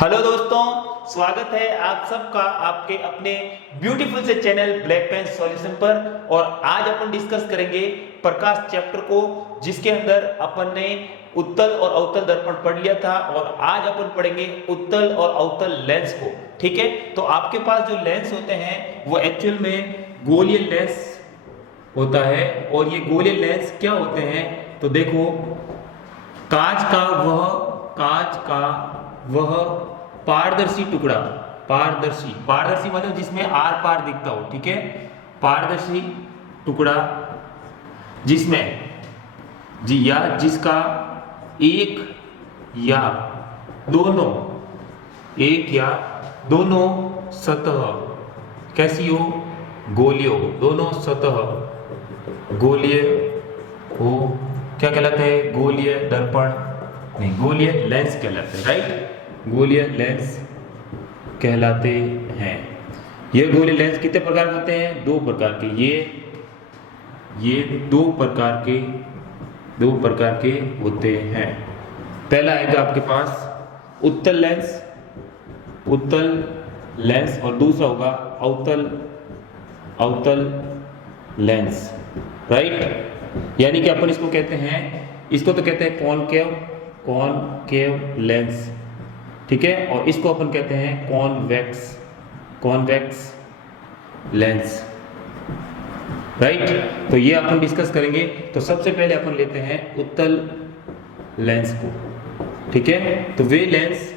Hello दोस्तों, स्वागत है आप सबका आपके अपने ब्यूटीफुल से चैनल ब्लैक पेन सॉल्यूशन पर। और आज अपन डिस्कस करेंगे प्रकाश चैप्टर को, जिसके अंदर अपन ने उत्तल और अवतल दर्पण पढ़ लिया था और आज अपन पढ़ेंगे उत्तल और अवतल लेंस को। ठीक है, तो आपके पास जो लेंस होते हैं वो एक्चुअल में गोलीय लेंस होता है। और ये गोलीय लेंस क्या होते हैं, तो देखो कांच का वह पारदर्शी टुकड़ा, पारदर्शी मतलब जिसमें आर पार दिखता हो। ठीक है, पारदर्शी टुकड़ा जिसमें जिसका एक या दोनों सतह कैसी हो, गोलीय हो, दोनों सतह गोलीय हो। क्या कहलाता है? गोलीय दर्पण नहीं, गोलीय लेंस कहलाते हैं। राइट, गोलीय लेंस कहलाते हैं। ये गोलीय लेंस कितने प्रकार के होते हैं? दो प्रकार के। ये दो प्रकार के होते हैं। पहला आएगा आपके पास उत्तल लेंस और दूसरा होगा अवतल लेंस। राइट, यानी कि अपन इसको कहते हैं, इसको तो कहते हैं कॉनकेव लेंस। ठीक है, और इसको अपन कहते हैं कॉन्वेक्स लेंस। राइट, तो ये अपन डिस्कस करेंगे। तो सबसे पहले अपन लेते हैं उत्तल लेंस को। ठीक है, तो वे लेंस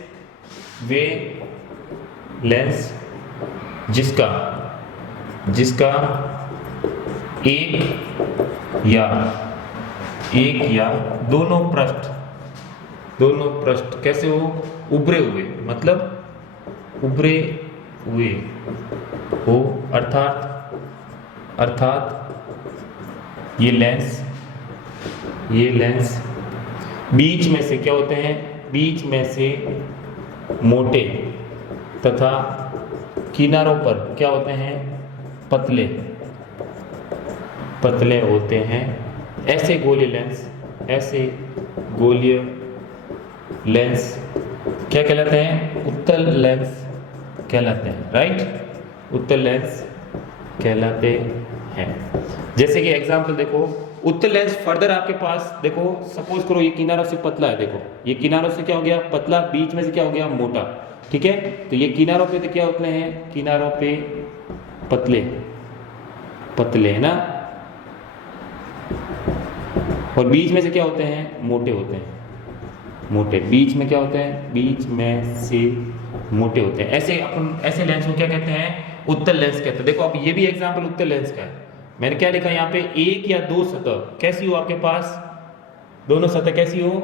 जिसका एक या दोनों पृष्ठ कैसे हो, उभरे हुए, मतलब उभरे हुए हो, अर्थात ये लेंस बीच में से क्या होते हैं? बीच में से मोटे तथा किनारों पर क्या होते हैं? पतले होते हैं। ऐसे गोलीय लेंस क्या कहलाते हैं? उत्तल लेंस कहलाते हैं। राइट, उत्तल लेंस कहलाते हैं। जैसे कि एग्जांपल देखो, उत्तल लेंस फर्दर आपके पास देखो, सपोज करो ये किनारों से पतला है। देखो ये किनारों से क्या हो गया? पतला, बीच में से क्या हो गया? मोटा। ठीक है, तो ये किनारों पे तो क्या होते हैं? किनारों पे पतले है ना, और बीच में से क्या होते हैं? मोटे होते हैं। बीच में क्या होते हैं? बीच में से मोटे होते हैं। ऐसे लेंस को क्या कहते हैं? उत्तल लेंस कहते हैं। देखो अब ये भी एग्जांपल उत्तल लेंस का है। मैंने क्या लिखा यहाँ पे? एक या दो सतह कैसी हो आपके पास? दोनों सतह कैसी हो?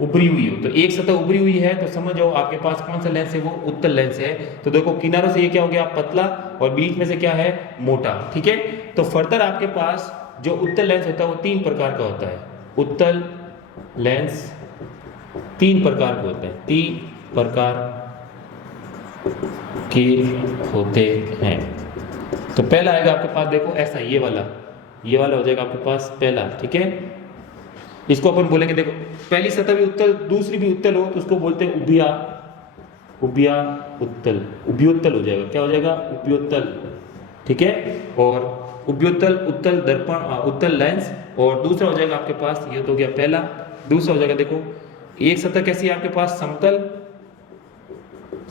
उभरी हुई हो। तो एक सतह उभरी हुई है तो समझ जाओ आपके पास कौन सा लेंस है? वो उत्तल लेंस है। तो देखो किनारों से ये क्या हो गया? पतला, और बीच में से क्या है? मोटा। ठीक है, तो फर्दर आपके पास जो उत्तल लेंस होता है वो तीन प्रकार का होता है। उत्तल लेंस तीन प्रकार के होते हैं, होते हैं। तो पहला आएगा आपके पास, देखो ऐसा, ये वाला हो जाएगा आपके पास पहला। ठीक है, इसको अपन बोलेंगे, देखो पहली सतह भी उत्तल, दूसरी भी उत्तल हो तो उसको बोलते हैं उभयोत्तल हो जाएगा। क्या हो जाएगा? उभयोत्तल। ठीक है, और उत्तल दर्पण, उत्तल लेंस। और दूसरा हो जाएगा आपके पास, ये तो हो गया पहला। दूसरा हो जाएगा, देखो एक सतह कैसी है आपके पास?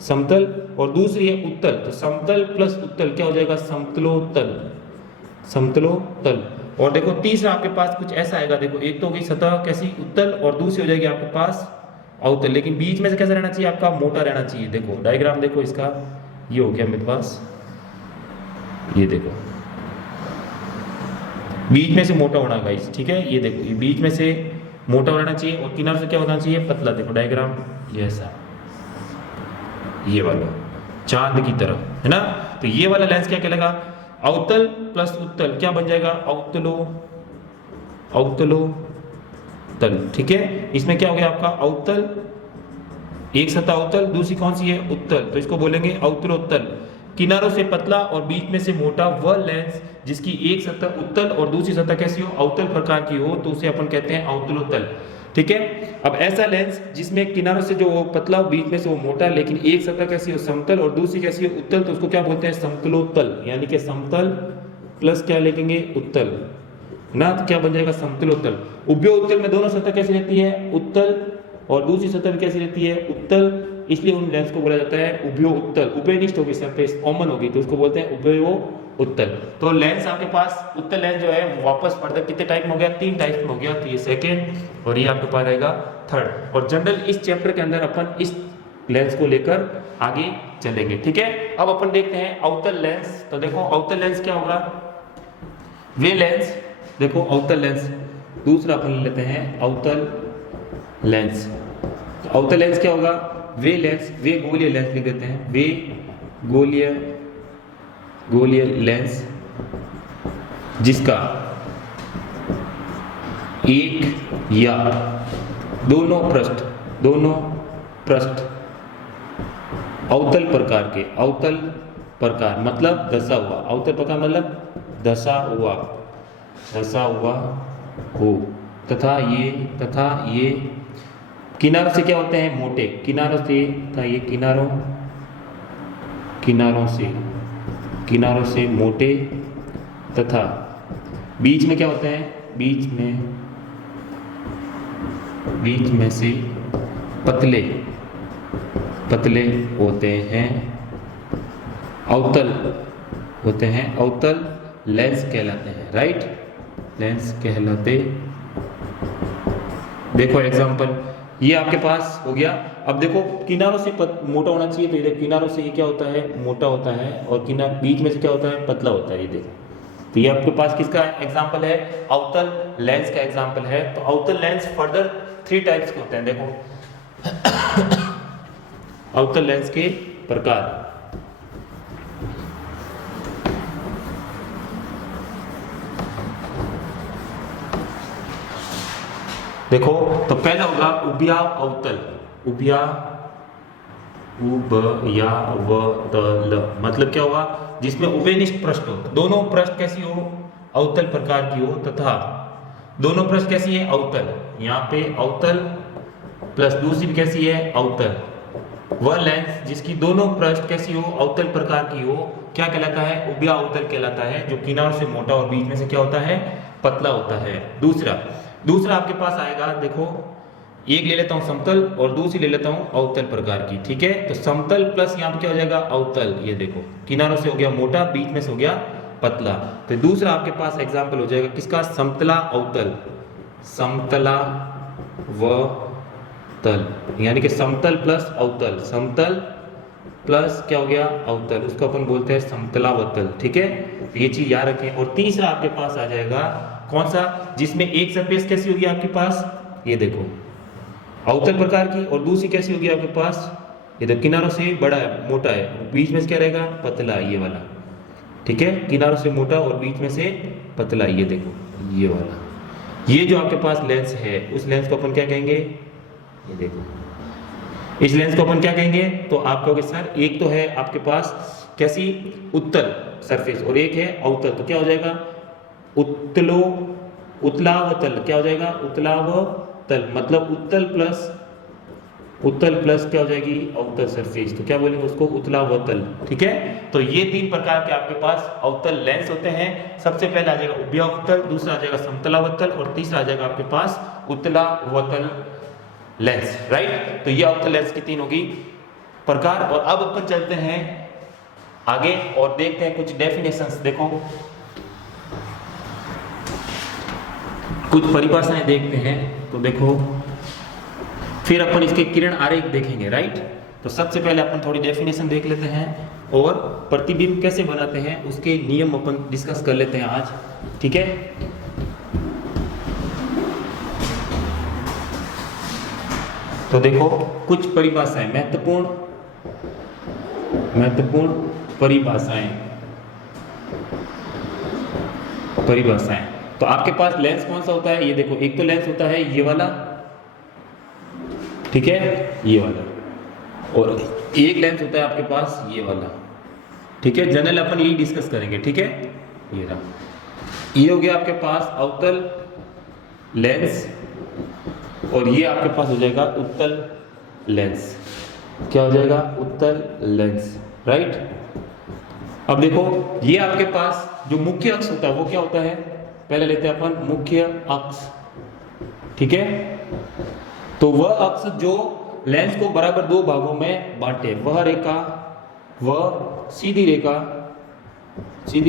समतल, और दूसरी है उत्तल। तो समतल प्लस उत्तल क्या हो जाएगा? समतलोत्तल। और देखो तीसरा आपके पास कुछ ऐसा आएगा। देखो एक तो हो गई सतह कैसी? उत्तल, और दूसरी हो जाएगी आपके पास अवतल। लेकिन बीच में से कैसा रहना चाहिए? आपका मोटा रहना चाहिए। देखो डायग्राम देखो इसका, ये हो गया मेरे पास, ये देखो बीच में से मोटा होना गाइस। ठीक है, ये देखो ये बीच में से मोटा होना चाहिए और किनारों से क्या होना चाहिए? पतला। देखो डायग्राम ये ऐसा, ये वाला चांद की तरह है ना। तो ये वाला लेंस क्या कहलाएगा? अवतल प्लस उत्तल क्या बन जाएगा? अवतलोत्तल। ठीक है, इसमें क्या हो गया आपका? अवतल, एक सतह अवतल, दूसरी कौन सी है? उत्तल। तो इसको बोलेंगे अवतलोत्तल। किनारों से पतला और बीच में से मोटा वह लेंस जिसकी एक सतह उत्तल और दूसरी सतह कैसी हो? अवतल प्रकार की हो, तो उसे अपन कहते हैं अवतलोत्तल। ठीक है। अब ऐसा लेंस जिसमें किनारों से जो वो पतला हो, बीच में से वो मोटा, लेकिन एक सतह कैसी हो समतल और दूसरी कैसी हो उत्तल, तो उसको क्या बोलते हैं समतलोत्तल, यानी कि समतल प्लस क्या लिखेंगे उत्तल ना, तो क्या बन जाएगा समतलोत्तल। उभयोत्तल में दोनों सतह कैसी रहती है उत्तल और दूसरी सतह भी कैसी रहती है उत्तल, इसलिए उन लेंस को बोला जाता है उभयो उत्तल। उभयनिष्ठ होगी सरफेस कॉमन होगी तो उसको बोलते हैं उभयो उत्तल। तो लेंस आपके पास उत्तल लेंस जो है वापस फर्दर कितने टाइप में हो गया, 3 टाइप में हो गया। तो ये सेकंड और ये आपके पास रहेगा थर्ड। और जनरल इस चैप्टर के अंदर अपन इस लेंस को लेकर आगे चलेंगे, ठीक है। अब अपन देखते हैं अवतल लेंस। तो देखो अवतल लेंस क्या होगा, वे लेंस देखो अवतल लेंस, दूसरा अपन लेते हैं अवतल लेंस। तो अवतल लेंस क्या होगा, वे लेंस, वे गोलीय लेंस लिख देते हैं, वे गोलीय लेंस जिसका एक या दोनों पृष्ठ अवतल प्रकार के, अवतल प्रकार मतलब धसा हुआ, अवतल प्रकार मतलब धसा हुआ हो, तथा ये किनारों से क्या होते हैं मोटे, किनारों से था ये किनारों से मोटे, तथा बीच में क्या होते हैं, बीच में से पतले होते हैं, अवतल होते हैं, अवतल लेंस कहलाते हैं, राइट, लेंस कहलाते। देखो एग्जांपल ये आपके पास हो गया। अब देखो किनारों से मोटा होना चाहिए, तो ये देखो किनारों से ये क्या होता है मोटा होता है और बीच में से क्या होता है पतला होता है, ये देखो। तो ये आपके पास किसका एग्जांपल है, अवतल लेंस का एग्जांपल है। तो अवतल लेंस फर्दर 3 टाइप्स के होते हैं, देखो अवतल लेंस के प्रकार। देखो तो पहला होगा उभयावतल, उभयावतल मतलब क्या होगा, जिसमें उभयनिष्ठ पृष्ठ हो, दोनों पृष्ठ कैसी हो अवतल प्रकार की हो, तथा दोनों पृष्ठ कैसी है अवतल, यहाँ पे अवतल प्लस दूसरी भी कैसी है अवतल। वह लेंस जिसकी दोनों पृष्ठ कैसी हो अवतल प्रकार की हो क्या कहलाता है, उभयावतल कहलाता है, जो किनारों से मोटा और बीच में से क्या होता है पतला होता है। दूसरा आपके पास आएगा, देखो एक ले लेता हूं समतल और दूसरी ले लेता हूं अवतल प्रकार की, ठीक है। तो समतल प्लस यहाँ पे क्या हो जाएगा अवतल, ये देखो किनारों से हो गया मोटा, बीच में से हो गया पतला। तो दूसरा आपके पास एग्जाम्पल हो जाएगा किसका, समतला अवतल, समतला व तल, यानी कि समतल प्लस अवतल, समतल प्लस क्या हो गया अवतल, उसको अपन बोलते हैं समतलावतल, ठीक है। ये चीज याद रखें। और तीसरा आपके पास आ जाएगा कौन सा, जिसमें एक सरफेस कैसी होगी आपके पास, ये देखो अवतल प्रकार की, और दूसरी कैसी होगी आपके पास, ये देखो किनारों से बड़ा है मोटा है, बीच में से क्या रहेगा पतला, ये वाला, ठीक है। किनारों से मोटा और बीच में से पतला, ये देखो ये वाला। ये जो आपके पास लेंस है उस लेंस को अपन क्या कहेंगे, ये देखो इस लेंस को अपन क्या कहेंगे, तो आप कहोगे सर एक तो है आपके पास कैसी उत्तल सरफेस और एक है अवतल, तो क्या हो जाएगा उत्तलावतल, क्या हो जाएगा उत्तलावतल, मतलब उत्तल प्लस क्या हो जाएगी अवतल सरफेस, तो क्या बोलेंगे उसको उत्तलावतल, ठीक है। तो ये 3 प्रकार के आपके पास अवतल लेंस होते हैं। सबसे पहले आ जाएगा उभयावतल, दूसरा आ जाएगा समतलावतल और तीसरा आ जाएगा आपके पास उत्तलावतल लेंस, राइट। तो ये अवतल लेंस की 3 होगी प्रकार। और अब अपन चलते हैं आगे और देखते हैं कुछ डेफिनेशंस। देखो कुछ परिभाषाएं देखते हैं, तो देखो फिर अपन इसके किरण आरेख देखेंगे, राइट। तो सबसे पहले अपन थोड़ी डेफिनेशन देख लेते हैं और प्रतिबिंब कैसे बनाते हैं उसके नियम अपन डिस्कस कर लेते हैं आज, ठीक है। तो देखो कुछ परिभाषाएं, महत्वपूर्ण परिभाषाएं। तो आपके पास लेंस कौन सा होता है, ये देखो एक तो लेंस होता है ये वाला, ठीक है, ये वाला, और एक लेंस होता है आपके पास ये वाला, ठीक है। जनरल अपन यही डिस्कस करेंगे, ठीक है। ये रहा, ये हो गया आपके पास अवतल लेंस और ये आपके पास हो जाएगा उत्तल लेंस। क्या हो जाएगा? उत्तल लेंस, राइट। अब देखो ये आपके पास जो मुख्य अक्ष होता है वो क्या होता है, पहले लेते हैं अपन मुख्य अक्ष, ठीक है। तो वह अक्ष जो लेंस को बराबर दो भागों में बांटे, वह रेखा, वह सीधी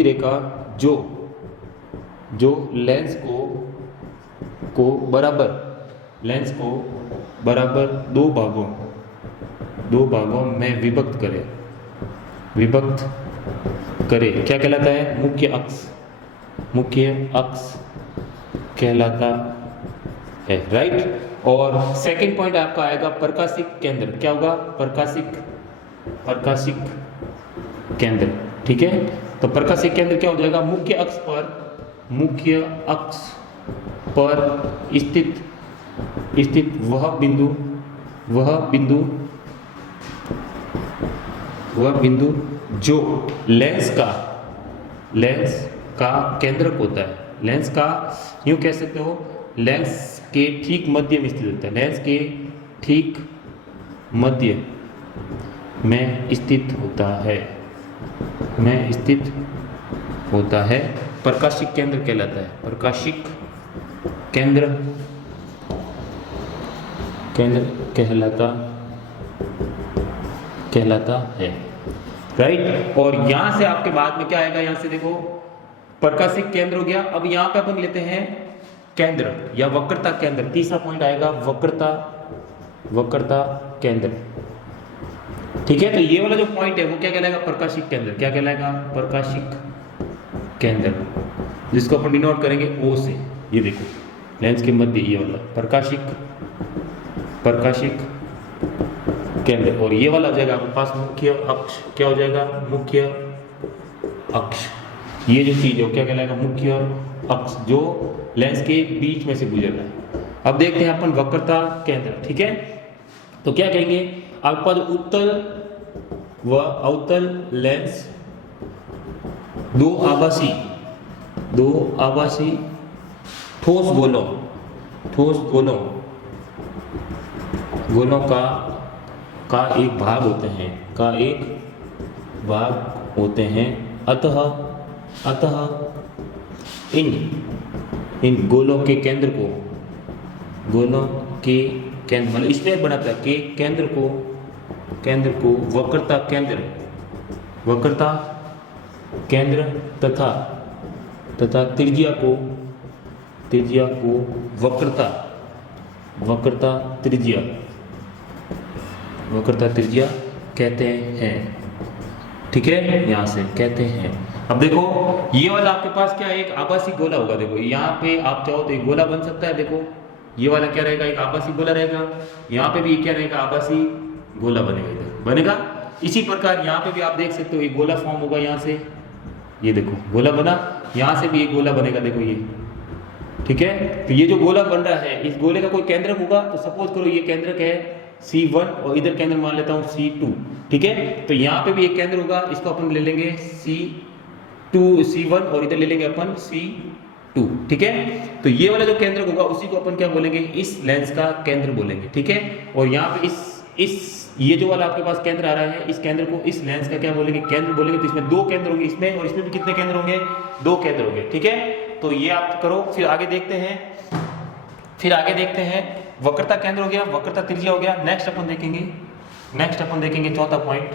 रेखा जो लेंस को बराबर दो भागों में विभक्त करे, क्या कहलाता है? मुख्य अक्ष कहलाता है, राइट। और सेकंड पॉइंट आपका आएगा प्रकाशिक केंद्र। क्या होगा? प्रकाशिक केंद्र, ठीक है। तो प्रकाशिक केंद्र क्या हो जाएगा? मुख्य अक्ष पर स्थित वह बिंदु जो लेंस का केंद्रक होता है। लेंस का यूं कह सकते हो, लेंस के ठीक मध्य में स्थित होता है। लेंस के ठीक मध्य में स्थित होता है, प्रकाशिक केंद्र कहलाता है। प्रकाशिक केंद्र कहलाता है, राइट। और यहां से आपके बाद में क्या आएगा? यहां से देखो प्रकाशिक केंद्र हो गया। अब यहां पे अपन लेते हैं केंद्र या वक्रता केंद्र। तीसरा पॉइंट आएगा वक्रता केंद्र, ठीक है। तो ये वाला जो पॉइंट है वो क्या कहलाएगा? प्रकाशिक केंद्र। क्या कहलाएगा? प्रकाशिक केंद्र, जिसको अपन डिनोट करेंगे O से। ये देखो लेंस के मध्य ये वाला प्रकाशिक केंद्र। और ये वाला हो जाएगा आपके पास मुख्य अक्ष। क्या हो जाएगा? मुख्य अक्ष। ये जो चीज है क्या कहलाएगा? मुख्य अक्ष, जो लेंस के बीच में से गुजर रहा है। अब देखते हैं अपन वक्रता केंद्र, ठीक है। तो क्या कहेंगे? आपके पास उत्तल व अवतल लेंस दो आभासी ठोस गोलों का एक भाग होते हैं, अतः इन गोलों के केंद्र मतलब इसमें बनाता है कि केंद्र को वक्रता केंद्र तथा त्रिज्या को वक्रता त्रिज्या कहते हैं, ठीक है। यहां से कहते हैं। अब देखो ये वाला आपके पास क्या है? एक आभासी गोला होगा। देखो यहाँ पे आप चाहो तो एक गोला बन सकता है। देखो ये वाला क्या रहेगा? एक आभासी गोला रहेगा। यहाँ पे भी क्या रहेगा? आभासी गोला बनेगा। इसी प्रकार यहाँ पे भी आप देख सकते हो एक गोला फॉर्म होगा यहाँ से। ये देखो गोला बना, यहाँ से भी एक गोला बनेगा। देखो ये, ठीक है। तो ये जो गोला बन रहा है, इस गोले का कोई केंद्रक होगा। तो सपोज करो ये केंद्रक है C1 और इधर केंद्र मान लेता हूँ C2, ठीक है। तो यहाँ पे भी एक केंद्र होगा, इसको अपन ले लेंगे C1 और इधर ले लेंगे अपन C2, ठीक है। तो ये वाला जो केंद्र होगा उसी को अपन क्या बोलेंगे? इस लेंस का केंद्र बोलेंगे, ठीक है। और यहाँ पे ये जो वाला आपके पास केंद्र आ रहा है, इस केंद्र को इस लेंस का क्या बोलेंगे? केंद्र बोलेंगे। तो इसमें दो केंद्र होंगे, इसमें और इसमें भी कितने केंद्र होंगे? दो केंद्र होंगे, ठीक है। तो ये आप करो। फिर आगे देखते हैं वक्रता केंद्र हो गया, वक्रता त्रिज्या हो गया। नेक्स्ट अपन देखेंगे चौथा पॉइंट।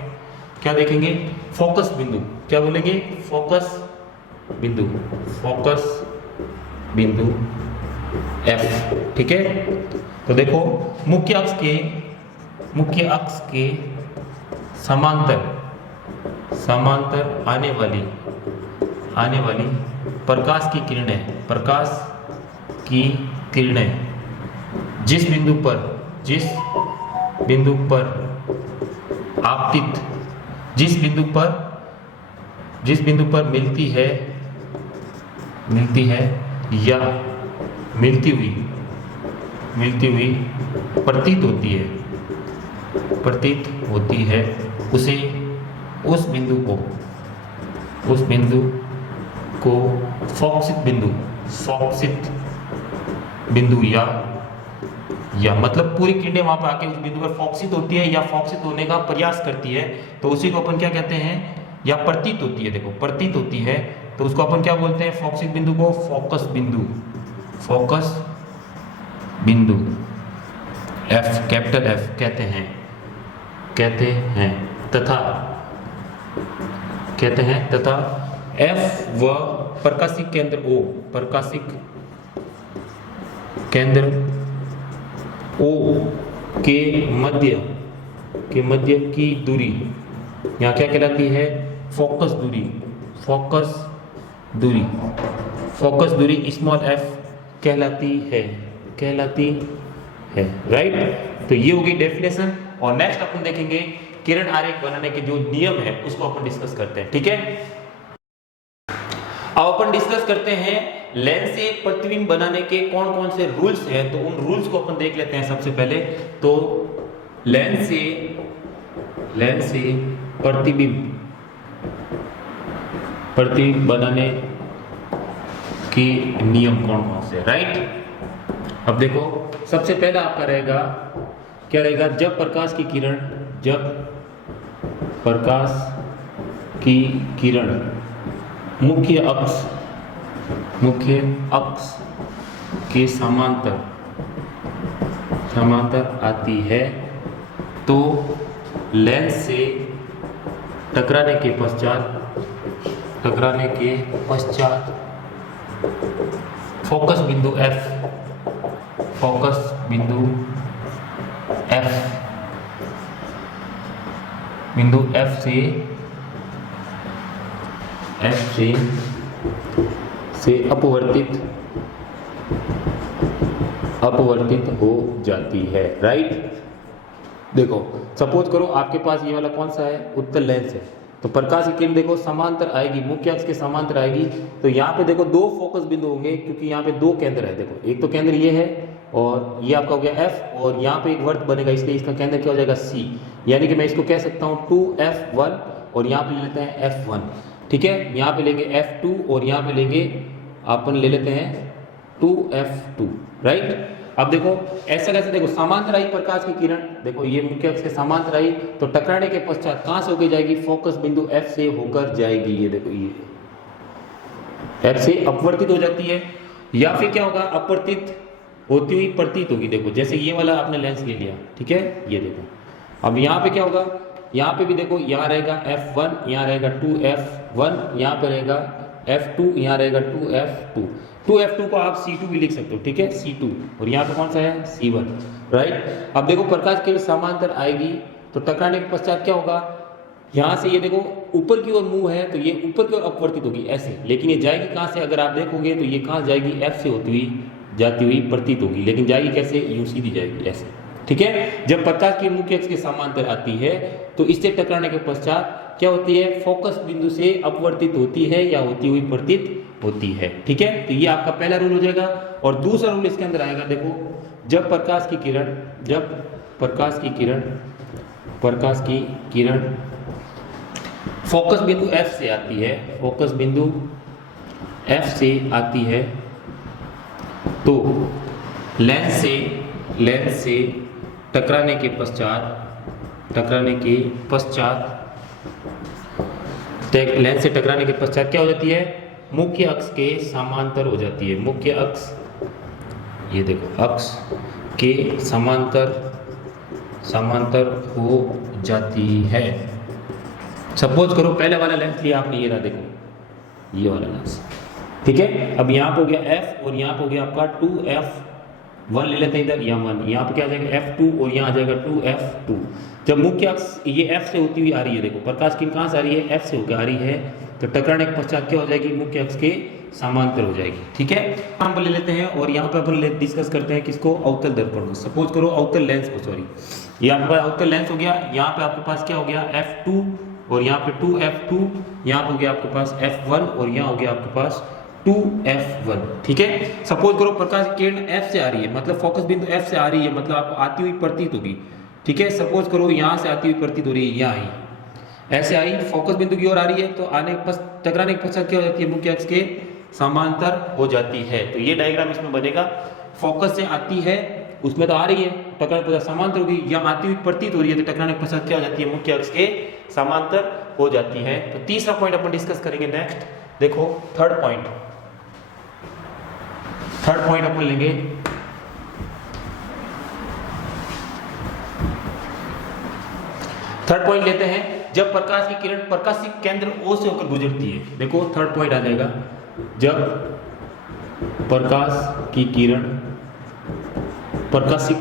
क्या देखेंगे? फोकस बिंदु। क्या बोलेंगे? फोकस बिंदु F, ठीक है। तो देखो मुख्य अक्ष के समांतर आने वाली प्रकाश की किरणें जिस बिंदु पर मिलती है या मिलती हुई प्रतीत होती है, उस बिंदु को फोकसित बिंदु या मतलब पूरी किरणें वहां पर आके उस बिंदु पर फोकसित होती है या फोकसित होने का प्रयास करती है, तो उसी को अपन क्या कहते हैं, या प्रतीत होती है, देखो प्रतीत होती है, तो उसको अपन क्या बोलते हैं, फोकसित बिंदु को फोकस बिंदु, फोकस बिंदु एफ, कैपिटल एफ कहते हैं, तथा एफ व प्रकाशिक केंद्र ओ, प्रकाशिक केंद्र ओ के मध्य की दूरी यहाँ क्या कहलाती है, फोकस दूरी, फोकस दूरी स्मॉल एफ कहलाती है, राइट। तो ये होगी डेफिनेशन। और नेक्स्ट अपन देखेंगे किरण आरेख बनाने के जो नियम है उसको अपन डिस्कस करते हैं, ठीक है। अब अपन डिस्कस करते हैं लेंस से प्रतिबिंब बनाने के कौन कौन से रूल्स हैं, तो उन रूल्स को अपन देख लेते हैं। सबसे पहले तो लेंस से प्रतिबिंब बनाने के नियम कौन कौन से, राइट। अब देखो सबसे पहला आपका रहेगा, क्या रहेगा, जब प्रकाश की किरण मुख्य अक्ष के समांतर आती है तो लेंस से टकराने के पश्चात फोकस बिंदु F से अपवर्तित हो जाती है, राइट। देखो सपोज करो आपके पास ये वाला कौन सा है, उत्तल लेंस है, तो प्रकाश की किरण देखो समांतर आएगी, मुख्य अक्ष के समांतर आएगी, तो यहाँ पे देखो दो फोकस बिंदु होंगे, क्योंकि यहाँ पे दो केंद्र है। देखो एक तो केंद्र ये है और ये आपका हो गया F, और यहाँ पे एक वर्त बनेगा, इसलिए इसका केंद्र क्या हो जाएगा C, यानी कि मैं इसको कह सकता हूँ 2F1, और यहाँ पे ले लेते हैं F1, ठीक है। यहाँ पे लेंगे F2 और यहाँ पे लेंगे अपन ले लेते हैं 2F2, राइट। अब देखो ऐसा कैसे, देखो समांतर आई प्रकाश की किरण, देखो ये मुख्य अक्ष के समांतर आई, तो टकराने के पश्चात कहां से होकर जाएगी, फोकस बिंदु F से होकर जाएगी, ये देखो ये F से अपवर्तित हो जाती है, या फिर क्या होगा, अपवर्तित होती हुई प्रतीत होगी। देखो जैसे ये वाला आपने लेंस ले लिया, ठीक है, ये देखो अब यहाँ पे क्या होगा, यहाँ पे भी देखो यहाँ रहेगा F1, यहाँ रहेगा 2F1, यहाँ पे रहेगा F2, यहाँ रहेगा 2F2 को आप C2 भी लिख सकते हो, ठीक है, C2, और यहाँ पे कौन सा है, C1, राइट। अब देखो प्रकाश के समांतर आएगी, तो टकराने के पश्चात क्या होगा, यहाँ से ये देखो ऊपर की ओर मुंह है, तो ये ऊपर की ओर अपवर्तित होगी ऐसे, लेकिन ये जाएगी कहाँ से, अगर आप देखोगे तो ये कहाँ जाएगी, F से होती हुई जाती हुई प्रतीत होगी, लेकिन जाएगी कैसे, यूं सीधी जाएगी ऐसे, ठीक है। जब प्रकाश की मुख्य अक्ष के समांतर आती है तो इससे टकराने के पश्चात क्या होती है, फोकस बिंदु से अपवर्तित होती है या होती हुई प्रतीत होती है, ठीक है। तो ये आपका पहला रूल हो जाएगा। और दूसरा रूल इसके अंदर आएगा, देखो जब प्रकाश की किरण फोकस बिंदु F से आती है, तो लेंस से टकराने के पश्चात क्या हो जाती है, मुख्य अक्ष के समांतर हो जाती है, मुख्य अक्ष, ये देखो अक्ष के समांतर हो जाती है। सपोज करो पहले वाला लेंस लिया आपने, ये रहा देखो ये वाला लेंस, ठीक है। अब यहाँ पे हो गया F और यहाँ पे हो गया आपका 2F1 ले लेते हैं इधर, यहाँ पे क्या आ जाएगा F2 और यहाँ आ जाएगा 2F2। जब मुख्य अक्ष ये F से होती हुई आ रही है, देखो प्रकाश किरण कहाँ से आ रही है, F से होकर आ रही है, तो टकराने के पश्चात क्या हो जाएगी, मुख्य अक्ष के समांतर हो जाएगी, ठीक है। हम ले लेते हैं और यहाँ पे अपन डिस्कस करते हैं किसको, अवतल दर्पण को। सपोज करो अवतल लेंस को, सॉरी ये आपके पास अवतल लेंस हो गया, यहाँ पे आपके पास क्या हो गया F2 और यहाँ पे 2F2, यहाँ पे हो गया आपके पास F1 और यहाँ हो गया आपके पास 2F1, ठीक है। सपोज करो प्रकाश की किरण F से आ रही है, मतलब फोकस बिंदु F से आ रही है, मतलब आपको आती हुई प्रतीत होगी, ठीक है। सपोज करो यहाँ से आती हुई प्रतीत हो रही है, यहाँ आई ऐसे आई, फोकस बिंदु की ओर आ रही है, तो टकराने के पश्चात क्या हो जाती है, मुख्य अक्ष के समांतर हो जाती है। तो ये डायग्राम इसमें बनेगा, फोकस से आती है उसमें तो आ रही है, टकराने के पश्चात समांतर होगी, या आती हुई प्रतीत हो रही है तो टकराने के पश्चात क्या हो जाती है, मुख्य अक्ष के समांतर हो जाती है। तो तीसरा पॉइंट अपन डिस्कस करेंगे नेक्स्ट। देखो थर्ड पॉइंट अपन लेंगे थर्ड पॉइंट लेते हैं, जब प्रकाश की किरण प्रकाशिक केंद्र O से होकर गुजरती है। देखो थर्ड पॉइंट आ जाएगा, जब प्रकाश की किरण प्रकाशिक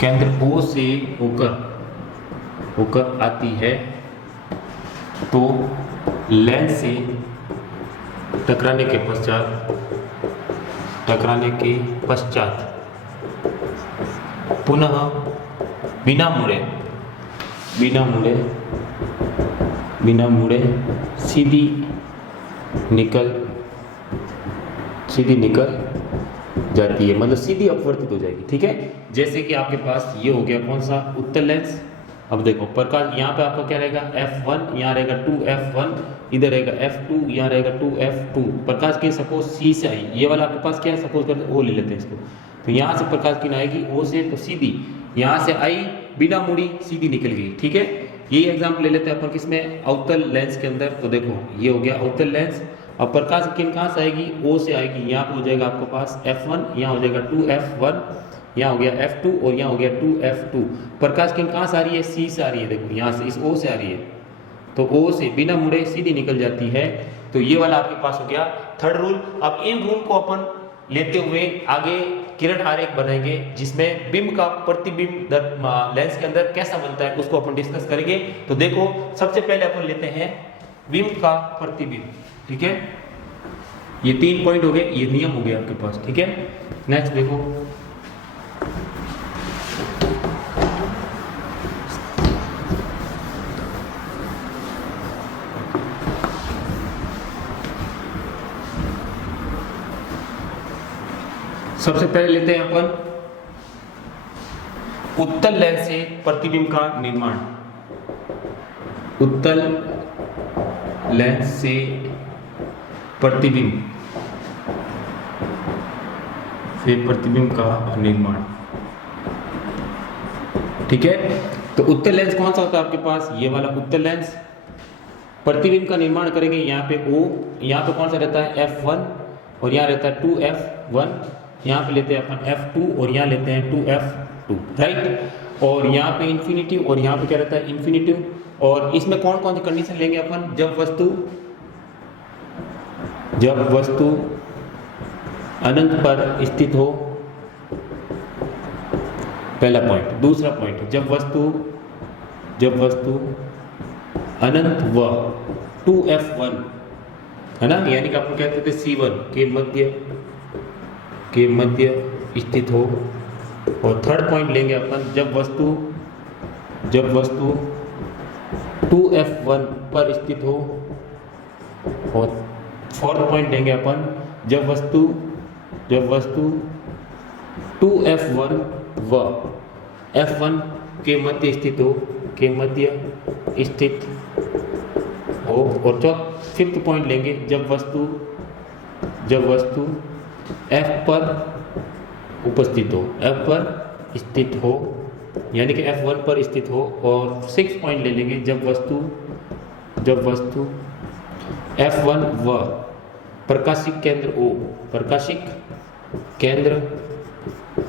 केंद्र O से होकर आती है तो लेंस से टकराने के पश्चात पुनः बिना मुड़े सीधी निकल जाती है, मतलब सीधी अपवर्तित हो जाएगी। ठीक है, जैसे कि आपके पास ये हो गया कौन सा, उत्तल लेंस। अब देखो प्रकाश यहाँ पे आपका क्या रहेगा, f1, यहाँ रहेगा 2f1, इधर रहेगा f2, यहाँ रहेगा 2f2। प्रकाश की सपोज C से आई, ये वाला आपके पास क्या है, सपोज करते O ले लेते हैं इसको, तो यहाँ से प्रकाश किरण आएगी O से, तो सीधी यहाँ से आई, बिना मुड़ी सीधी निकल गई। ठीक है, ये एग्जाम्पल ले लेते हैं अपन किसमें, अवतल लेंस के अंदर। तो देखो ये हो गया अवतल लेंस। अब प्रकाश की किरण कहाँ से आएगी, O से आएगी, यहाँ पे हो जाएगा आपके पास f1, यहाँ हो जाएगा 2f1, यहाँ हो गया f2 और यहाँ हो गया 2f2। प्रकाश किरण कहाँ से आ रही है, C से आ रही है, देखो यहाँ से इस O से आ रही है, तो O से बिना मुड़े सीधी निकल जाती है। तो ये वाला आपके पास हो गया थर्ड रूल। अब इन रूल को अपन लेते हुए आगे किरण आरेख बनाएंगे, जिसमें बिंब का प्रतिबिंब लेंस के अंदर कैसा बनता है उसको अपन डिस्कस करेंगे। तो देखो सबसे पहले अपन लेते हैं बिंब का प्रतिबिंब। ठीक है, ये 3 पॉइंट हो गए, ये नियम हो गया आपके पास। ठीक है, नेक्स्ट देखो सबसे पहले लेते हैं अपन उत्तल लेंस से प्रतिबिंब का निर्माण। उत्तल लेंस से प्रतिबिंब का निर्माण। ठीक है, तो उत्तल लेंस कौन सा होता है आपके पास, ये वाला उत्तल लेंस। प्रतिबिंब का निर्माण करेंगे यहाँ पे O, यहाँ पे कौन सा रहता है f1 और यहाँ रहता है 2f1, यहाँ पे लेते हैं अपन f2 और यहाँ लेते हैं 2f2, राइट। और यहाँ पे इन्फिनिटिव और यहाँ पे क्या रहता है इन्फिनिटिव। और इसमें कौन कौन सी कंडीशन लेंगे अपन, जब वस्तु अनंत पर स्थित हो, पहला पॉइंट। दूसरा पॉइंट, जब वस्तु अनंत व 2f1 है ना, यानी कि अपन कहते थे C1 के मध्य स्थित हो। और थर्ड पॉइंट लेंगे अपन, जब वस्तु 2f1 पर स्थित हो। और फोर्थ पॉइंट लेंगे अपन, जब वस्तु 2f1 व f1 के मध्य स्थित हो। और फिफ्थ पॉइंट लेंगे, जब वस्तु f पर उपस्थित हो, f पर स्थित हो, यानी कि f1 पर स्थित हो। और सिक्स पॉइंट ले लेंगे, जब वस्तु f1 व प्रकाशिक केंद्र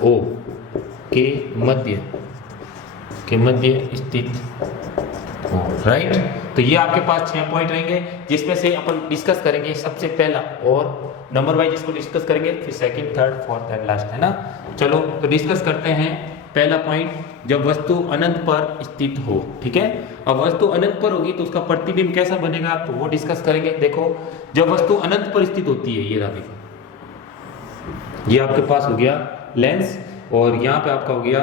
O के मध्य स्थित हो, राइट। तो ये आपके पास 6 पॉइंट रहेंगे, जिसमें से अपन डिस्कस करेंगे सबसे पहला, और नंबर वाइज इसको डिस्कस करेंगे, फिर second, third, fourth and last, है ना। चलो तो डिस्कस करते हैं पहला पॉइंट, जब वस्तु अनंत पर स्थित हो। ठीक है, अब वस्तु अनंत पर होगी तो उसका प्रतिबिंब कैसा बनेगा, तो वो डिस्कस करेंगे। देखो जब वस्तु अनंत पर स्थित होती है, ये देखो, ये आपके पास हो गया लेंस, और यहाँ पे आपका हो गया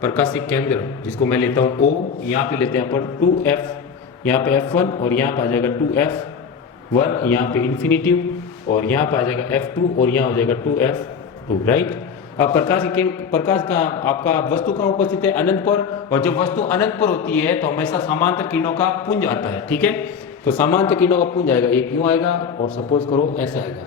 प्रकाशिक केंद्र, जिसको मैं लेता हूँ O, यहाँ पे लेते हैं अपन 2f, यहाँ पे f1 और यहाँ पे आ जाएगा 2f1, यहाँ पे इन्फिनिटिव, और यहाँ पे आ जाएगा f2 और यहाँ हो जाएगा 2f2, राइट। अब प्रकाश का आपका वस्तु कहाँ उपस्थित है, अनंत पर। और जब वस्तु अनंत पर होती है तो हमेशा समांतर किरणों का पुंज आता है। ठीक है, तो समांतर किरणों का पुंज आएगा, एक यूं आएगा और सपोज करो ऐसा आएगा,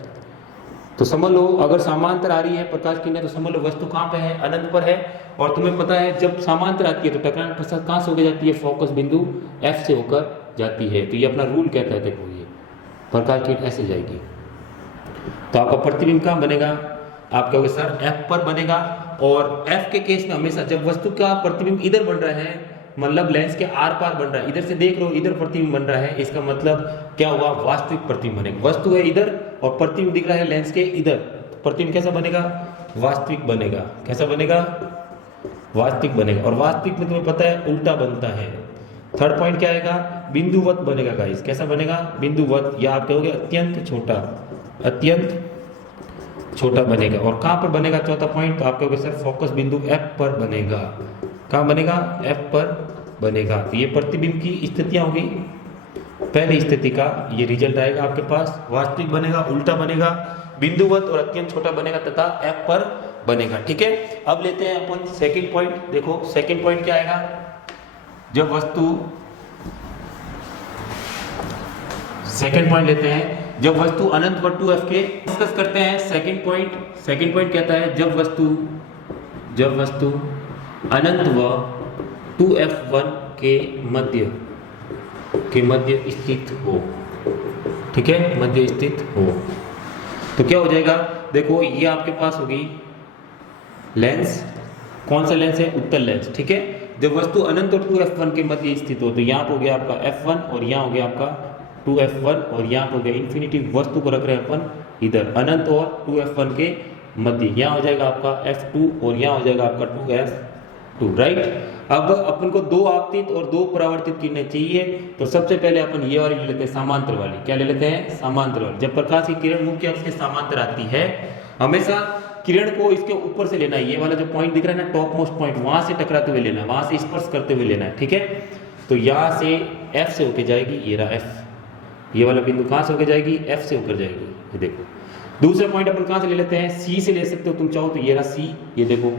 तो समझ लो अगर समांतर आ रही है प्रकाश किरणें तो समझ लो वस्तु कहाँ पे है, अनंत पर है। और तुम्हें पता है जब समांतर आती है तो टकराने के पश्चात कहाँ से होकर जाती है, फोकस बिंदु F से होकर जाती है। तो ये अपना रूल कहता है, देखो ये प्रकाश किरण ऐसे जाएगी। तो आपका प्रतिबिंब कहाँ बनेगा, आप कहोगे सर F पर बनेगा। और F के केस में हमेशा जब वस्तु का प्रतिबिंब इधर बन रहा है, मतलब लेंस के आर पार बन रहा है, इधर से देख रहे हो इधर प्रतिबिंब बन रहा है, इसका मतलब क्या हुआ, वास्तविक प्रतिबिंब बनेगा। वस्तु है इधर और प्रतिबिंब दिख रहा है लेंस के इधर, प्रतिबिंब कैसा बनेगा, वास्तविक बनेगा। कैसा बनेगा, वास्तविक बनेगा। और वास्तविक में तुम्हें पता है उल्टा बनता है। थर्ड पॉइंट क्या आएगा, बिंदुवत बनेगा गाइस। कैसा बनेगा, बिंदुवत, या आप कहोगे अत्यंत छोटा, अत्यंत छोटा बनेगा। और कहाँ पर बनेगा, चौथा पॉइंट, तो आप कहोगे सर फोकस बिंदु F पर बनेगा। कहाँ बनेगा, F पर बनेगा। तो ये प्रतिबिंब की स्थितियां होगी, पहली स्थिति का ये रिजल्ट आएगा आपके पास, वास्तविक बनेगा, उल्टा बनेगा, बिंदुवत और अत्यंत छोटा बनेगा तथा F पर बनेगा। ठीक है, अब लेते हैं अपन सेकंड पॉइंट। देखो सेकंड पॉइंट क्या आएगा, जब वस्तु, सेकंड पॉइंट लेते हैं जब वस्तु अनंत व 2F के डिस्कस करते हैं। सेकंड पॉइंट कहता है जब वस्तु अनंत व 2F1 के मध्य स्थित हो। ठीक है, मध्य स्थित हो तो क्या हो जाएगा, देखो ये आपके पास होगी लेंस, कौन सा लेंस है, उत्तल लेंस। ठीक है, जब वस्तु अनंत और 2F1 के मध्य स्थित हो तो यहाँ हो गया आपका F1 और यहाँ हो गया आपका 2F1 और यहाँ हो गया इन्फिनिटी, वस्तु को रख रहे हैं अपन इधर अनंत और 2F1 के मध्य, यहाँ हो जाएगा आपका F2 और यहाँ हो जाएगा आपका 2F2, राइट। अब अपन को दो आपतित और दो परावर्तित किरणें चाहिए, तो सबसे पहले अपन ये वाली ले लेते हैं, समांतर वाली। क्या ले लेते हैं, समांतर वाली। जब प्रकाश की किरण मुख्य अक्ष के समांतर आती है, हमेशा किरण को इसके ऊपर से लेना है, ये वाला जो पॉइंट दिख रहा है ना, टॉप मोस्ट पॉइंट, वहां से टकराते हुए लेना है, वहां से स्पर्श करते हुए लेना है। ठीक है, तो यहाँ से F से होके जाएगी, ये रहा F, ये वाला बिंदु कहाँ से होकर जाएगी, F से होकर जाएगी। ये देखो दूसरा पॉइंट अपन कहाँ से ले लेते हैं, C से ले सकते हो तुम चाहो तो, ये रहा C, ये देखो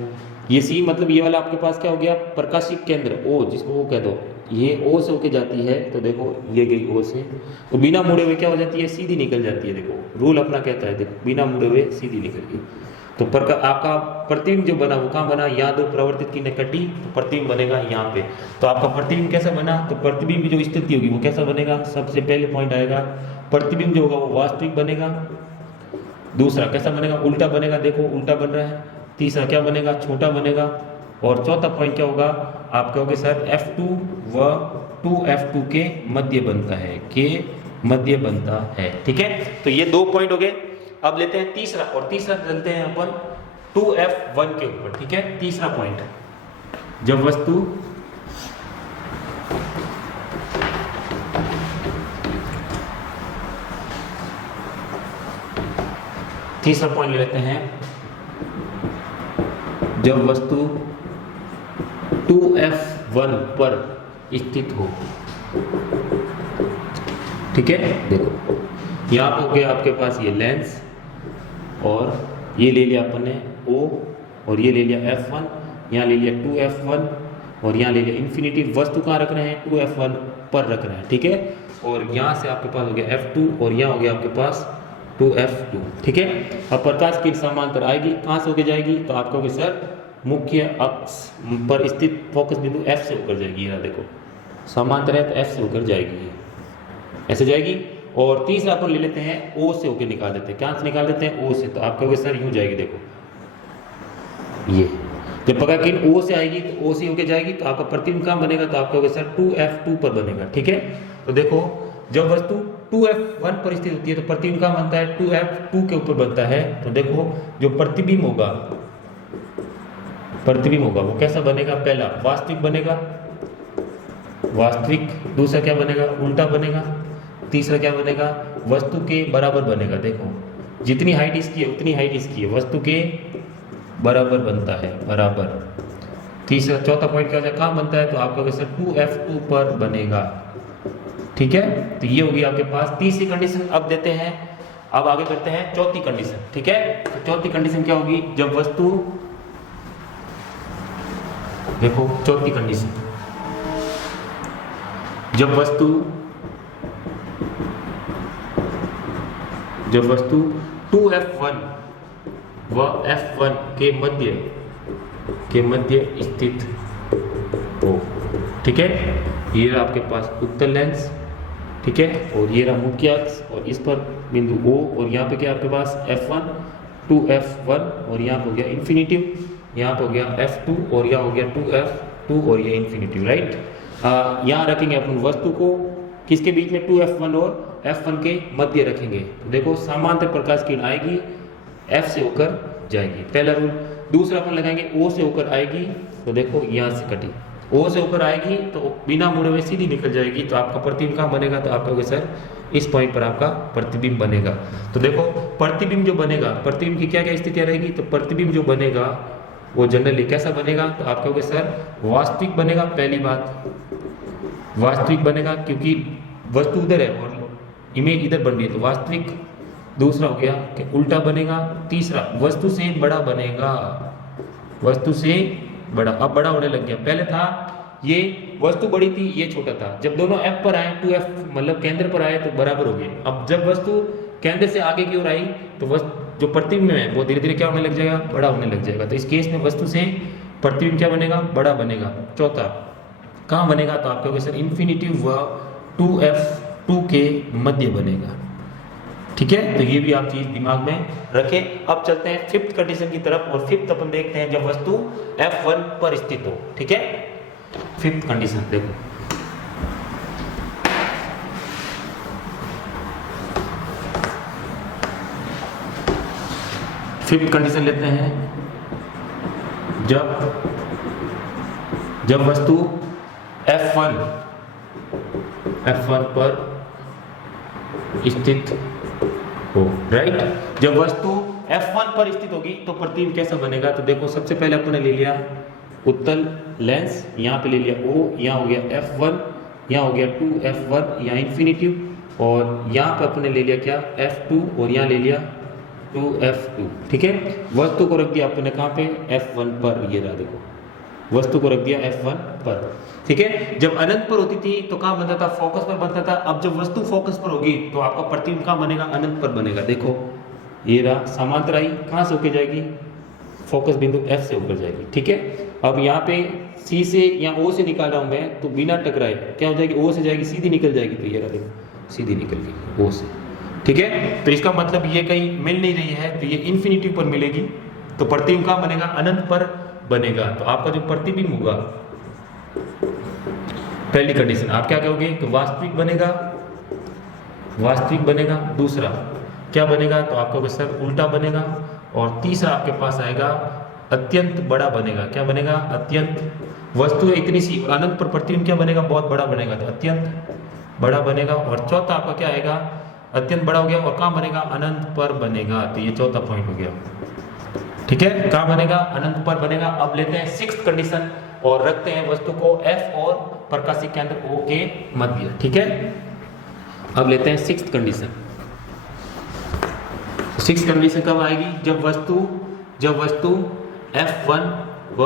ये C, मतलब ये वाला आपके पास क्या हो गया, प्रकाशिक केंद्र O, जिसको O कह दो, ये O से होके जाती है। तो देखो ये गई O से, तो बिना मुड़े हुए क्या हो जाती है, सीधी निकल जाती है। देखो रूल अपना कहता है, देखो बिना मुड़े हुए सीधी निकल गई। तो आपका प्रतिबिंब जो बना वो कहाँ बना, यहाँ दो प्रवर्तित की कटी तो प्रतिबिंब बनेगा यहाँ पे। तो आपका प्रतिबिंब कैसा बना, तो प्रतिबिंब की जो स्थिति होगी वो कैसा बनेगा, सबसे पहले पॉइंट आएगा प्रतिबिंब जो होगा वो वास्तविक बनेगा। दूसरा कैसा बनेगा, उल्टा बनेगा, देखो उल्टा बन रहा है। तीसरा क्या बनेगा, छोटा बनेगा। और चौथा पॉइंट क्या होगा, आप कहोगे सर F2 व 2F2 के मध्य बनता है, के मध्य बनता है। ठीक है, तो ये दो पॉइंट हो गए। अब लेते हैं तीसरा, और तीसरा चलते हैं अपन 2F1 के ऊपर। ठीक है, तीसरा पॉइंट, जब वस्तु तीसरा पॉइंट ले लेते हैं, जब वस्तु 2F1 पर स्थित हो। ठीक है, देखो यहाँ हो गया आपके पास ये लेंस, और ये ले लिया अपन ने O, और ये ले लिया F1, यहाँ ले लिया 2F1 और यहाँ ले लिया इन्फिनिटी। वस्तु कहाँ रख रहे हैं, 2F1 पर रख रहे हैं। ठीक है, और यहाँ से आपके पास हो गया F2 और यहाँ हो गया आपके पास 2F2। ठीक है, अब प्रकाश की समांतर आएगी, कहाँ से होकर जाएगी, तो आप कहोगे सर मुख्य अक्ष पर स्थित फोकस बिंदु F से होकर जाएगी। यहाँ देखो समांतर है तो F से होकर जाएगी, ऐसे जाएगी। और तीसरा अपन ले लेते हैं O से होकर निकाल देते हैं, कहाँ से निकाल देते हैं, O से। तो आप कहोगे सर यूँ जाएगी, देखो ये जब पकड़ के O से आएगी तो O से होकर जाएगी, तो आपका प्रतिबिंब कहाँ बनेगा, तो आप कहोगे सर 2F2 पर बनेगा। ठीक है, तो देखो जब वस्तु 2F1 पर स्थित होती है तो प्रतिबिंब कहाँ बनता है, 2F2 के ऊपर बनता है। तो देखो जो प्रतिबिंब होगा वो कैसा बनेगा, पहला वास्तविक बनेगा, वास्तविक। दूसरा क्या बनेगा, उल्टा बनेगा। तीसरा क्या बनेगा, वस्तु के बराबर बनेगा। देखो जितनी हाइट इसकी है उतनी हाइट इसकी है, वस्तु के बराबर बनता है, बराबर। तीसरा चौथा पॉइंट क्या कहाँ बनता है, तो आपका सर 2F2 पर बनेगा। ठीक है, तो ये होगी आपके पास तीसरी कंडीशन। अब देते हैं, अब आगे करते हैं चौथी कंडीशन। ठीक है, तो चौथी कंडीशन क्या होगी, जब वस्तु, देखो चौथी कंडीशन, जब वस्तु 2f1 व f1 के मध्य स्थित हो। ठीक है, ये रहा आपके पास उत्तल लेंस, ठीक है, और ये रहा मुख्य अक्ष और इस पर बिंदु O, और यहाँ पे क्या आपके पास f1 2f1 और यहाँ पे हो गया इन्फिनिटिव, यहाँ पे हो गया f2 और यहाँ हो गया 2f2 और ये इन्फिनिटिव, राइट। यहाँ रखेंगे अपन वस्तु को किसके बीच में, 2f1 और f1 के मध्य रखेंगे। तो देखो समांतर प्रकाश किरण आएगी, f से होकर जाएगी, पहला रूल। दूसरा अपन लगाएंगे O से होकर आएगी, तो देखो यहाँ से कटी, O से होकर आएगी तो बिना मुड़े हुए सीधी निकल जाएगी, तो आपका प्रतिबिंब कहाँ बनेगा, तो आप कहोगे सर इस पॉइंट पर आपका प्रतिबिंब बनेगा। तो देखो प्रतिबिंब जो बनेगा, प्रतिबिंब की क्या क्या स्थितियाँ रहेगी, तो प्रतिबिंब जो बनेगा वो जनरली कैसा बनेगा, तो आप कहोगे सर वास्तविक बनेगा। पहली बात वास्तविक बनेगा क्योंकि वस्तु उधर है और इमेज इधर बन रही है, तो वास्तविक। दूसरा हो गया कि उल्टा बनेगा। तीसरा वस्तु से बड़ा बनेगा, वस्तु से बड़ा, अब बड़ा होने लग गया। पहले था ये वस्तु बड़ी थी, ये छोटा था, जब दोनों f पर आए 2f मतलब केंद्र पर आए तो बराबर हो गए। अब जब वस्तु केंद्र से आगे की ओर आई तो वस्तु जो प्रतिबिंब है वो धीरे धीरे क्या होने लग जाएगा, बड़ा होने लग जाएगा। तो इस केस में वस्तु से प्रतिबिंब क्या बनेगा, बड़ा बनेगा। चौथा कहाँ बनेगा, तो आप कहोगे सर इन्फिनिटिव व 2f2 के मध्य बनेगा। ठीक है, तो ये भी आप चीज दिमाग में रखें। अब चलते हैं फिफ्थ कंडीशन की तरफ, और फिफ्थ अपन देखते हैं जब वस्तु f1 पर स्थित हो। ठीक है, फिफ्थ कंडीशन देखो, फिफ्थ कंडीशन लेते हैं जब वस्तु f1 पर स्थित हो, राइट। जब वस्तु f1 पर स्थित होगी तो प्रतिबिंब कैसा बनेगा, तो देखो सबसे पहले अपने ले लिया उत्तल लेंस, यहाँ पे ले लिया O, यहाँ हो गया f1, यहाँ हो गया 2f1, यहाँ इन्फिनिटिव, और यहाँ पे अपने ले लिया क्या f2 और यहाँ ले लिया 2f2। ठीक है, वस्तु को रख दिया अपने कहाँ पे, f1 पर, ये रहा देखो वस्तु को रख दिया f1 पर। ठीक है, जब अनंत पर होती थी तो कहाँ बनता था, फोकस पर बनता था। अब जब वस्तु फोकस पर होगी तो आपका प्रतिबिंब कहाँ बनेगा, अनंत पर बनेगा। देखो ये रहा समांतर आई, कहाँ से होकर जाएगी, फोकस बिंदु F से होकर जाएगी। ठीक है, अब यहाँ पे C से या O से निकाल रहा हूँ मैं, तो बिना टकराए क्या हो जाएगी, O से जाएगी, सीधी निकल जाएगी। तो ये रहा देखो सीधी निकल गई O से। ठीक है, तो इसका मतलब ये कहीं मिल नहीं रही है, तो ये इन्फिनिटिव पर मिलेगी, तो प्रतिबिंब कहाँ बनेगा, अनंत पर बनेगा। तो आपका जो प्रतिबिंब होगा, पहली कंडीशन आप क्या कहोगे कि वास्तविक बनेगा, वास्तविक बनेगा। दूसरा क्या बनेगा, तो आप कहोगे सर उल्टा बनेगा। और तीसरा आपके पास आएगा अत्यंत बड़ा बनेगा। क्या बनेगा, अत्यंत, वस्तु इतनी सी और अनंत पर प्रतिबिंब क्या बनेगा, बहुत बड़ा बनेगा, तो अत्यंत बड़ा बनेगा। और चौथा आपका क्या आएगा, अत्यंत बड़ा हो गया और कहाँ बनेगा, अनंत पर बनेगा। तो ये चौथा पॉइंट हो गया। ठीक है, कहाँ बनेगा, अनंत पर बनेगा। अब लेते हैं सिक्स्थ कंडीशन और रखते हैं वस्तु को F और प्रकाशीय केंद्र O के मध्य। ठीक है, अब लेते हैं सिक्स्थ कंडीशन। सिक्स्थ कंडीशन कब आएगी, जब वस्तु F1 व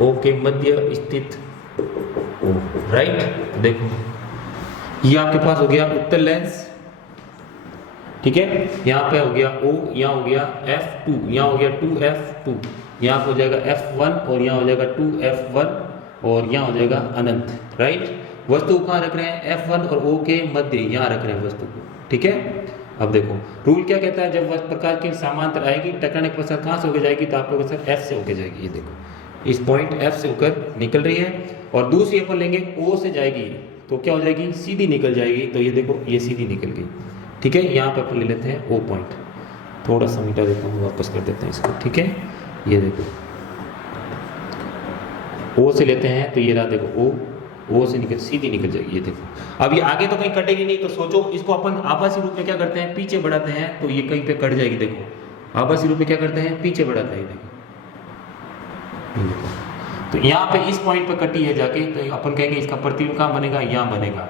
O के मध्य स्थित हो, राइट। देखो ये आपके पास हो गया उत्तल लेंस, ठीक है, यहाँ पे हो गया O, यहाँ हो गया F2, यहाँ हो गया 2F2, यहाँ हो जाएगा F1 और यहाँ हो जाएगा 2F1 और यहाँ हो जाएगा अनंत, राइट। वस्तु कहाँ रख रहे हैं, F1 और O के मध्य, यहाँ रख रहे हैं वस्तु को। ठीक है, अब देखो रूल क्या कहता है, जब वस्तु प्रकाश की समांतर आएगी, टकराने के पश्चात कहाँ से होकर जाएगी, तो आप लोगों से F से होकर जाएगी। ये देखो इस पॉइंट F से होकर निकल रही है। और दूसरी अपन लेंगे O से जाएगी, तो क्या हो जाएगी, सीधी निकल जाएगी। तो ये देखो ये सीधी निकल गई। ठीक है, यहाँ पे अपन ले लेते हैं O पॉइंट, थोड़ा सा मिटा देता हूँ, वापस कर देते हैं इसको। ठीक है, ये देखो O से लेते हैं, तो ये रहा देखो O से निकल, सीधी निकल जाएगी। ये देखो अब ये आगे तो कहीं कटेगी नहीं, तो सोचो इसको अपन आभासी रूप में क्या करते हैं, पीछे बढ़ाते हैं, तो ये कहीं पे कट जाएगी। देखो आभासी रूप में क्या करते हैं, पीछे बढ़ाते हैं। देखो तो यहाँ पे इस पॉइंट पे कटी है जाके, तो अपन कहेंगे इसका प्रतिबिंब कहाँ बनेगा, यहाँ बनेगा।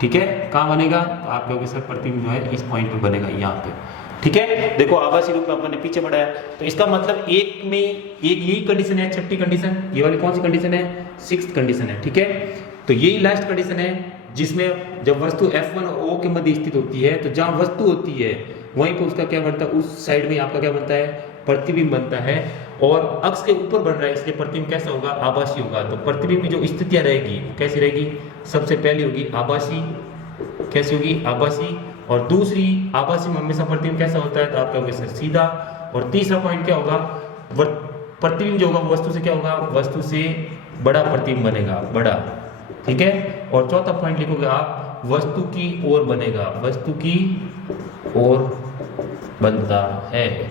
ठीक है, कहाँ बनेगा, तो आप कहोगे सर प्रतिबिंब जो है इस पॉइंट पे बनेगा, यहाँ पे। ठीक है, देखो आभासी रूप में अपन ने पीछे बढ़ाया, तो इसका मतलब एक में एक यही कंडीशन है, छठी कंडीशन। ये वाली कौन सी कंडीशन है, सिक्स्थ कंडीशन है। ठीक है, तो यही लास्ट कंडीशन है, जिसमें जब वस्तु F1 और O के मध्य स्थित होती है तो जहाँ वस्तु होती है वहीं पर उसका क्या बनता है, उस साइड में आपका क्या बनता है, प्रतिबिंब बनता है। और अक्ष के ऊपर बन रहा है इसलिए प्रतिबिंब कैसा होगा, आभासी होगा। तो प्रतिबिंब की जो स्थितियां रहेगी कैसी रहेगी, सबसे पहली होगी आभासी, कैसी होगी, आभासी। और दूसरी आभासी में हमेशा प्रतिबिंब कैसा होता है, तो आपका होगा सीधा। और तीसरा पॉइंट क्या होगा, प्रतिबिंब जो होगा वस्तु से क्या होगा, वस्तु से बड़ा प्रतिबिंब बनेगा, बड़ा, ठीक है। और चौथा पॉइंट लिखोगे आप, वस्तु की ओर बनेगा, वस्तु की ओर बनता है,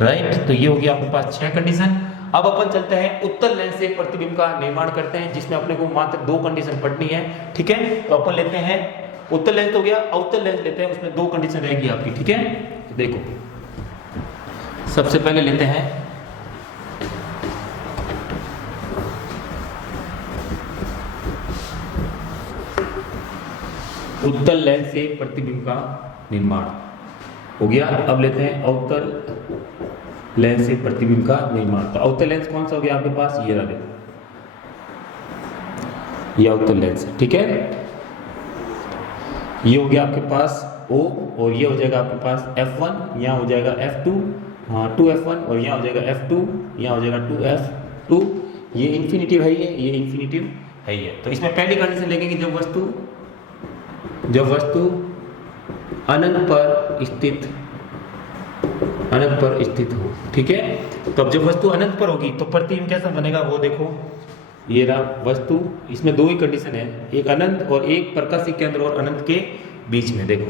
राइट। तो ये होगी आपके पास 6 कंडीशन। अब अपन चलते हैं उत्तल लेंस से प्रतिबिंब का निर्माण करते हैं, जिसमें अपने को मात्र 2 कंडीशन पढ़नी है, ठीक है। तो अपन लेते हैं उत्तल लेंस हो गया, अवतल लेंस लेते हैं, उसमें 2 कंडीशन रहेगी आपकी, ठीक है। देखो सबसे पहले लेते हैं उत्तल लेंस से प्रतिबिंब का निर्माण हो गया। अब लेते हैं अवतल लेंस से प्रतिबिंब का निर्माण। तो अवतल लेंस कौन सा हो गया आपके पास, ये रहा, देखो ये अवतल लेंस है, ठीक है। ये हो गया आपके पास O और ये हो जाएगा आपके पास F1, यहाँ हो जाएगा F2, हाँ 2F1 और यहाँ हो जाएगा F2, यहाँ हो जाएगा 2F2। ये इन्फिनिटिव है, ये इन्फिनिटिव है ये। तो इसमें पहली कंडीशन लेंगे कि जब वस्तु अनंत पर स्थित हो, ठीक है। तो अब जब वस्तु अनंत पर होगी तो प्रतिबिंब कैसा बनेगा, वो देखो ये रहा वस्तु। इसमें 2 ही कंडीशन है, एक अनंत और एक प्रकाशिक केंद्र और अनंत के बीच में। देखो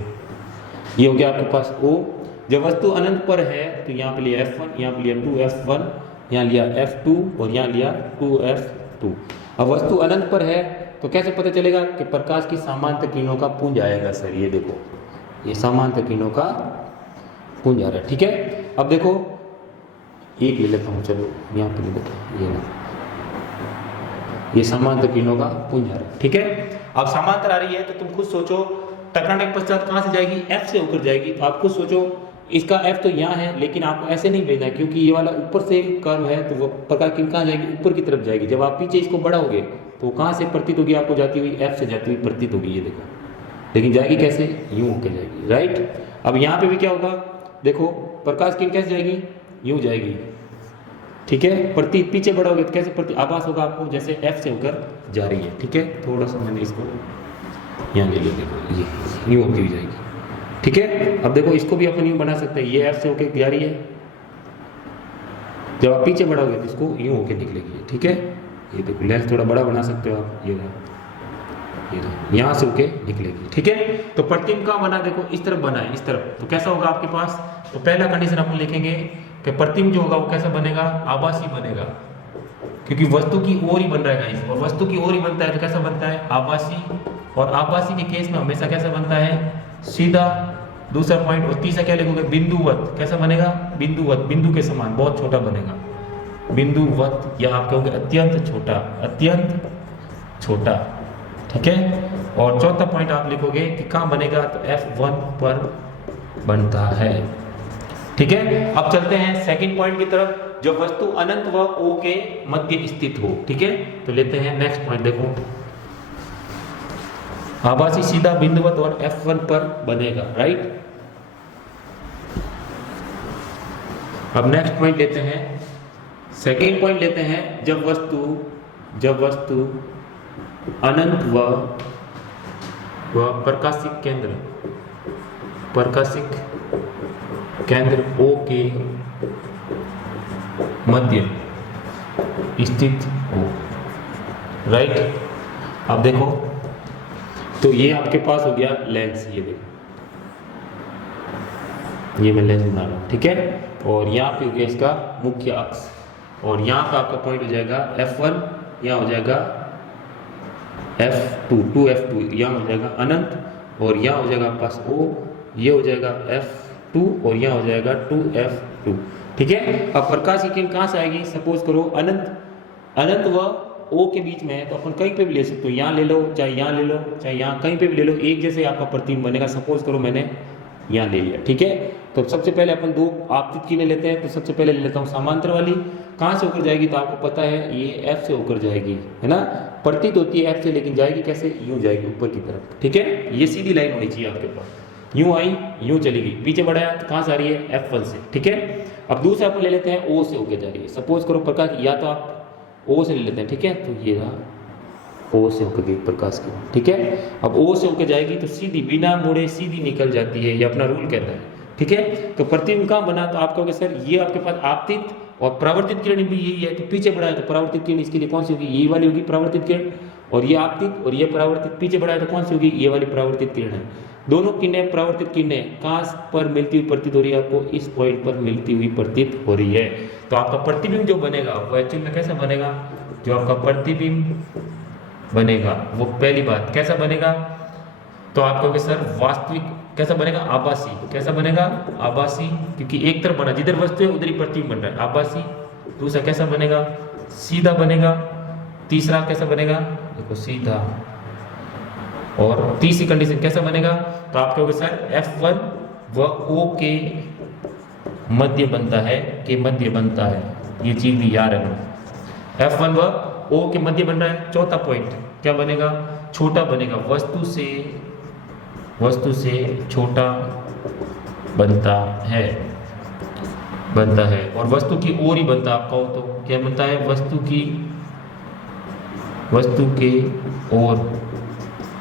ये हो गया आपके पास O। जब वस्तु अनंत पर है तो यहाँ पे लिया F1, यहाँ पे लिया 2F1, यहाँ लिया F2 और यहाँ लिया 2F2। अब वस्तु अनंत पर है तो कैसे पता चलेगा कि प्रकाश की समांतर किरणों का पुंज आएगा, सर ये देखो ये समांतर किरणों का पुंज आ रहा है, ठीक है। अब देखो एक ले लेता हूँ, चलो यहाँ पे ले लेता हूँ, ये ना, ये समांतर किरणों का पुंज आ रहा है, ठीक है। अब समांतर आ रही है तो तुम खुद सोचो टकराने के पश्चात कहाँ से जाएगी, F से होकर जाएगी। तो आप खुद सोचो इसका F तो यहाँ है, लेकिन आपको ऐसे नहीं भेजना है क्योंकि ये वाला ऊपर से कर्व है, तो वो प्रकाश किरण कहाँ जाएगी, ऊपर की तरफ जाएगी। जब आप पीछे इसको बढ़ाओगे तो कहाँ से प्रतीत होगी आपको, जाती हुई F से जाती हुई प्रतीत होगी, ये देखो। लेकिन जाएगी कैसे, यूं होकर जाएगी, राइट। अब यहाँ पे भी क्या होगा, देखो प्रकाश किरण कैसे जाएगी, यूं जाएगी, ठीक है। प्रति पीछे बढ़ाओगे तो कैसे प्रति आभास होगा आपको, जैसे F से होकर जा रही है, ठीक है। थोड़ा सा मैंने इसको यहाँ ले लिया, देखो ये यूं होती हुई जाएगी, ठीक है। अब देखो इसको भी अपन यूं बना सकते हैं, ये F से होकर जा रही है, जब आप पीछे बढ़ाओगे तो इसको यूं होकर निकलेगी, ठीक है। ये देखो लेंस थोड़ा बड़ा बना सकते हो आप, ये यहाँ से होके निकलेगी, ठीक है। तो प्रतिबिंब का बना, देखो इस तरफ बना है, इस तरफ, तो कैसा होगा आपके पास। तो पहला कंडीशन अपन लिखेंगे कि प्रतिबिंब जो होगा वो कैसा बनेगा, आभासी बनेगा, क्योंकि वस्तु की ओर ही बन रहा है गाइस, और वस्तु की ओर ही बनता है तो कैसा बनता है, आभासी। और आभासी के केस में हमेशा कैसा बनता है, सीधा। दूसरा पॉइंट, और तीसरा क्या लिखोगे, बिंदुवत, कैसा बनेगा, बिंदुवत, बिंदु के समान, बहुत छोटा बनेगा, बिंदुवत, या आप कहोगे अत्यंत छोटा, अत्यंत छोटा, ठीक है। और चौथा पॉइंट आप लिखोगे कि कहाँ बनेगा, तो F1 पर बनता है, ठीक है। अब चलते हैं सेकंड पॉइंट की तरफ, जब वस्तु अनंत व O के मध्य स्थित हो, ठीक है। तो लेते हैं नेक्स्ट पॉइंट, देखो आभासी, सीधा, बिंदुवत और F1 पर बनेगा, राइट। अब नेक्स्ट पॉइंट लेते हैं, सेकंड पॉइंट लेते हैं, जब वस्तु अनंत व प्रकाशिक केंद्र O के मध्य स्थित हो, राइट। अब देखो तो ये आपके पास हो गया लेंस, ये देखो ये मैं लेंस बना रहा हूँ, ठीक है। और यहाँ पे हो गया इसका मुख्य अक्ष, और यहाँ पे आपका पॉइंट हो जाएगा F1, यहाँ हो जाएगा F2, 2F2, यहाँ हो जाएगा अनंत, और यहाँ हो जाएगा आपके पास O, ये हो जाएगा F2 और यहाँ हो जाएगा 2F2, ठीक है। अब प्रकाश की किरण कहाँ से आएगी, सपोज करो अनंत व O के बीच में है, तो अपन कहीं पे भी ले सकते हो, यहाँ ले लो, चाहे यहाँ ले लो, चाहे यहाँ कहीं पे भी ले लो, एक जैसे आपका प्रतिबिंब बनेगा। सपोज करो मैंने यहाँ ले लिया, ठीक है। तो सबसे पहले अपन दो आपतित किरणें लेते हैं। तो सबसे पहले ले लेता हूँ समांतर वाली, कहाँ से होकर जाएगी तो आपको पता है ये एफ से होकर जाएगी, है ना। प्रतीत होती है एफ से, लेकिन जाएगी कैसे, यूं जाएगी ऊपर की तरफ, ठीक है। ये सीधी लाइन होनी चाहिए आपके पास, यूं आई यूं चली गई, पीछे बढ़ाया तो कहाँ से आ रही है, F1 से, ठीक है। अब दूसरा अपन ले लेते हैं O से होकर जा रही है। सपोज करो प्रकाश, या तो आप O से ले लेते हैं, ठीक है। तो ये रहा O से होकर गई प्रकाश की, ठीक है। अब O से होकर जाएगी तो सीधी बिना मुड़े सीधी निकल जाती है, ये अपना रूल कहता है, ठीक है। तो प्रतिबिंब कहाँ बना, तो आप कहोगे सर ये आपके पास आपतित और परावर्तित किरण भी यही है, तो पीछे बढ़ाए तो परावर्तित किरण इसके लिए कौन सी होगी, ये वाली होगी परावर्तित किरण, और ये आपतित और ये परावर्तित, पीछे बढ़ाए तो कौन सी होगी, ये वाली परावर्तित किरण है। दोनों किरणें परावर्तित किरणें कहाँ पर मिलती हुई प्रतीत हो रही है, आपको इस पॉइंट पर मिलती हुई प्रतीत हो रही है। तो आपका प्रतिबिंब जो बनेगा वो एक्चुअल में कैसा बनेगा, जो आपका प्रतिबिंब बनेगा वो पहली बात कैसा बनेगा, तो आप कहोगे सर वास्तविक कैसा बनेगा, आभासी। कैसा बनेगा, आभासी, क्योंकि एक तरफ बना, जिधर वस्तु है उधर ही प्रतिबिंब बन रहा है, आभासी। दूसरा कैसा बनेगा, सीधा बनेगा। तीसरा कैसा बनेगा, देखो सीधा। और तीसरी कंडीशन कैसा बनेगा, तो आप कहोगे सर F1 व O के मध्य बनता है, के मध्य बनता है, ये चीज भी याद रखना। F1 व O के मध्य बन रहा है। चौथा पॉइंट क्या बनेगा, छोटा बनेगा, वस्तु से छोटा बनता है, और वस्तु की ओर ही बनता है। आप कहो तो क्या बनता है, वस्तु के ओर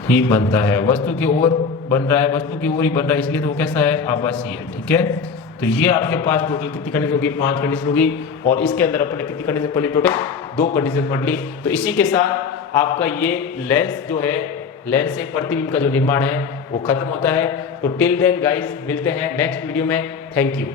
ही बनता है, वस्तु की ओर बन रहा है, वस्तु की ओर ही बन रहा है, इसलिए तो वो कैसा है, आभासी है, ठीक है। तो ये आपके पास टोटल कितनी कंडीशन होगी, 5 कंडीशन होगी, और इसके अंदर अपने कितनी कंडीशन पढ़ ली, टोटल 2 कंडीशन पढ़ ली। तो इसी के साथ आपका ये लेंस जो है, लेंस से प्रतिबिंब का जो निर्माण है वो खत्म होता है। तो टिल देन गाइस, मिलते हैं नेक्स्ट वीडियो में। Thank you.